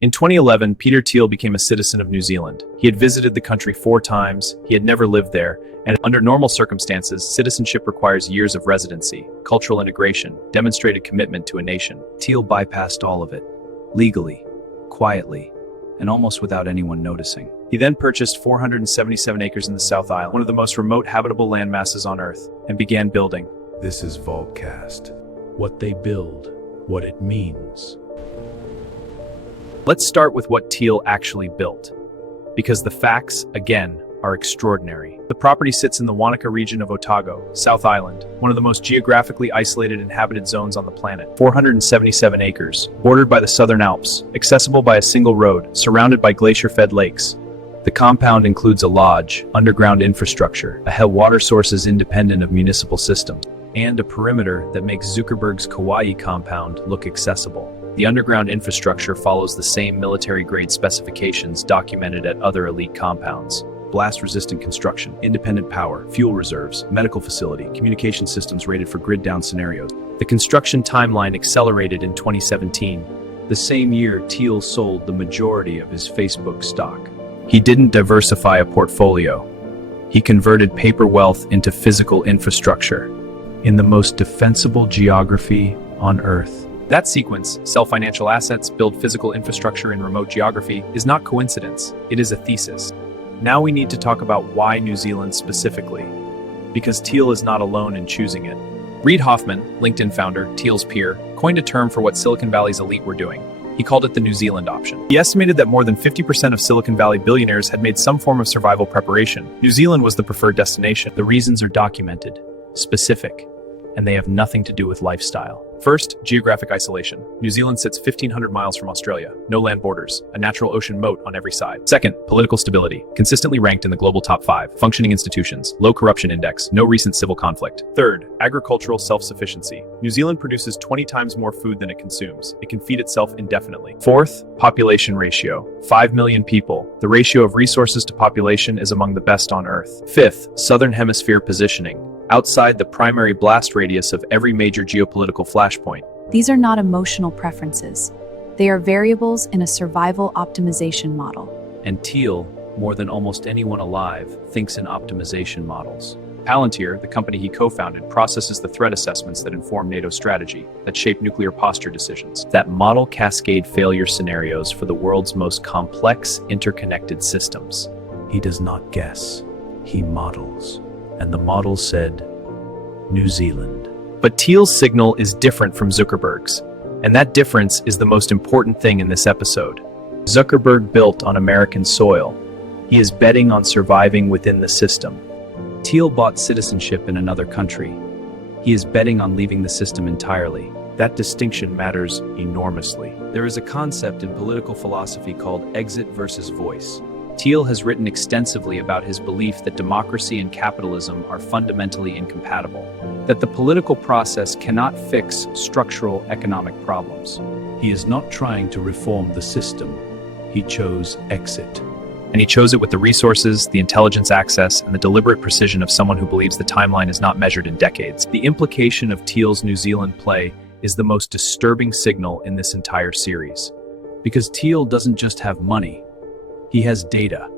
In 2011, Peter Thiel became a citizen of New Zealand. He had visited the country 4 times, he had never lived there, and under normal circumstances, citizenship requires years of residency, cultural integration, demonstrated commitment to a nation. Thiel bypassed all of it, legally, quietly, and almost without anyone noticing. He then purchased 477 acres in the South Island, one of the most remote habitable land masses on Earth, and began building. This is VAULTCAST. What they build, what it means. Let's start with what Thiel actually built, because the facts, again, are extraordinary. The property sits in the Wanaka region of Otago, South Island, one of the most geographically isolated inhabited zones on the planet. 477 acres, bordered by the Southern Alps, accessible by a single road, surrounded by glacier-fed lakes. The compound includes a lodge, underground infrastructure, water sources independent of municipal systems, and a perimeter that makes Zuckerberg's Kauai compound look accessible. The underground infrastructure follows the same military-grade specifications documented at other elite compounds. Blast-resistant construction, independent power, fuel reserves, medical facility, communication systems rated for grid-down scenarios. The construction timeline accelerated in 2017, the same year Thiel sold the majority of his Facebook stock. He didn't diversify a portfolio. He converted paper wealth into physical infrastructure in the most defensible geography on Earth. That sequence, sell financial assets, build physical infrastructure in remote geography, is not coincidence, it is a thesis. Now we need to talk about why New Zealand specifically, because Thiel is not alone in choosing it. Reid Hoffman, LinkedIn founder, Thiel's peer, coined a term for what Silicon Valley's elite were doing. He called it the New Zealand option. He estimated that more than 50% of Silicon Valley billionaires had made some form of survival preparation. New Zealand was the preferred destination. The reasons are documented, specific, and they have nothing to do with lifestyle. First, geographic isolation. New Zealand sits 1,500 miles from Australia, no land borders, a natural ocean moat on every side. Second, political stability. Consistently ranked in the global top 5. Functioning institutions, low corruption index, no recent civil conflict. Third, agricultural self-sufficiency. New Zealand produces 20 times more food than it consumes. It can feed itself indefinitely. Fourth, population ratio. 5 million people. The ratio of resources to population is among the best on Earth. Fifth, southern hemisphere positioning. Outside the primary blast radius of every major geopolitical flashpoint. These are not emotional preferences. They are variables in a survival optimization model. And Thiel, more than almost anyone alive, thinks in optimization models. Palantir, the company he co-founded, processes the threat assessments that inform NATO strategy, that shape nuclear posture decisions, that model cascade failure scenarios for the world's most complex interconnected systems. He does not guess, he models. And the model said, New Zealand. But Thiel's signal is different from Zuckerberg's, and that difference is the most important thing in this episode. Zuckerberg built on American soil. He is betting on surviving within the system. Thiel bought citizenship in another country. He is betting on leaving the system entirely. That distinction matters enormously. There is a concept in political philosophy called exit versus voice. Thiel has written extensively about his belief that democracy and capitalism are fundamentally incompatible, that the political process cannot fix structural economic problems. He is not trying to reform the system. He chose exit. And he chose it with the resources, the intelligence access, and the deliberate precision of someone who believes the timeline is not measured in decades. The implication of Thiel's New Zealand play is the most disturbing signal in this entire series. Because Thiel doesn't just have money. He has data,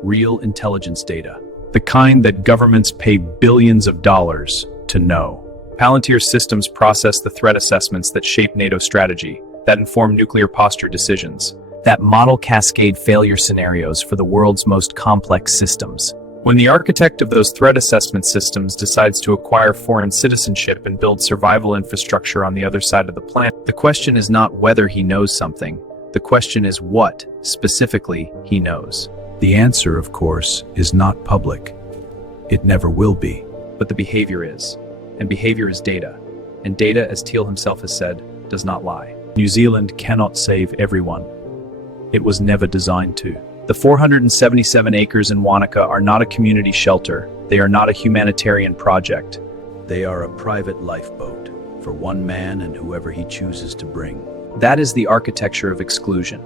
real intelligence data, the kind that governments pay billions of dollars to know. Palantir systems process the threat assessments that shape NATO strategy, that inform nuclear posture decisions, that model cascade failure scenarios for the world's most complex systems. When the architect of those threat assessment systems decides to acquire foreign citizenship and build survival infrastructure on the other side of the planet, the question is not whether he knows something. The question is what, specifically, he knows. The answer, of course, is not public. It never will be. But the behavior is. And behavior is data. And data, as Thiel himself has said, does not lie. New Zealand cannot save everyone. It was never designed to. The 477 acres in Wanaka are not a community shelter. They are not a humanitarian project. They are a private lifeboat for one man and whoever he chooses to bring. That is the architecture of exclusion,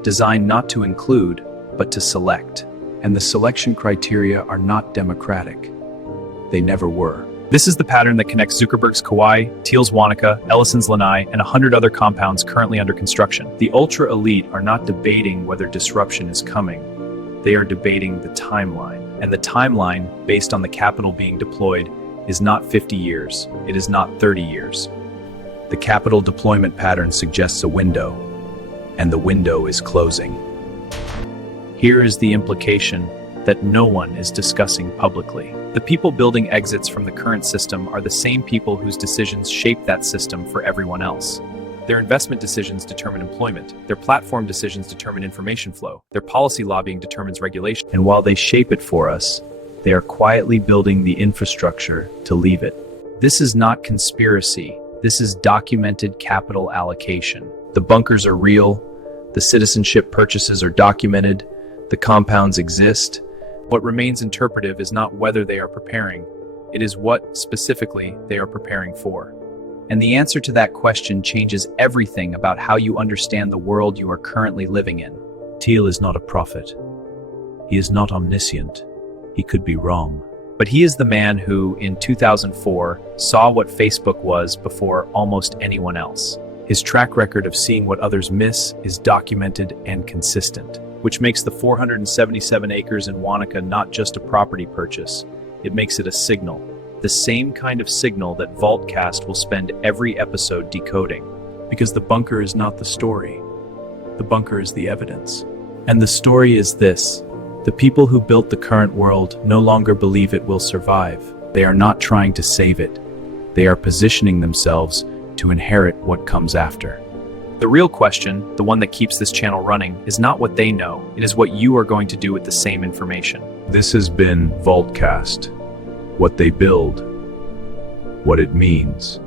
designed not to include, but to select. And the selection criteria are not democratic. They never were. This is the pattern that connects Zuckerberg's Kauai, Thiel's Wanaka, Ellison's Lanai, and 100 other compounds currently under construction. The ultra-elite are not debating whether disruption is coming. They are debating the timeline. And the timeline, based on the capital being deployed, is not 50 years. It is not 30 years. The capital deployment pattern suggests a window, and the window is closing. Here is the implication that no one is discussing publicly. The people building exits from the current system are the same people whose decisions shape that system for everyone else. Their investment decisions determine employment. Their platform decisions determine information flow. Their policy lobbying determines regulation. And while they shape it for us, they are quietly building the infrastructure to leave it. This is not conspiracy. This is documented capital allocation. The bunkers are real. The citizenship purchases are documented. The compounds exist. What remains interpretive is not whether they are preparing. It is what, specifically, they are preparing for. And the answer to that question changes everything about how you understand the world you are currently living in. Thiel is not a prophet. He is not omniscient. He could be wrong. But he is the man who, in 2004, saw what Facebook was before almost anyone else. His track record of seeing what others miss is documented and consistent, which makes the 477 acres in Wanaka not just a property purchase. It makes it a signal. The same kind of signal that VAULTCAST will spend every episode decoding. Because the bunker is not the story. The bunker is the evidence. And the story is this. The people who built the current world no longer believe it will survive. They are not trying to save it. They are positioning themselves to inherit what comes after. The real question, the one that keeps this channel running, is not what they know. It is what you are going to do with the same information. This has been VAULTCAST. What they build, what it means.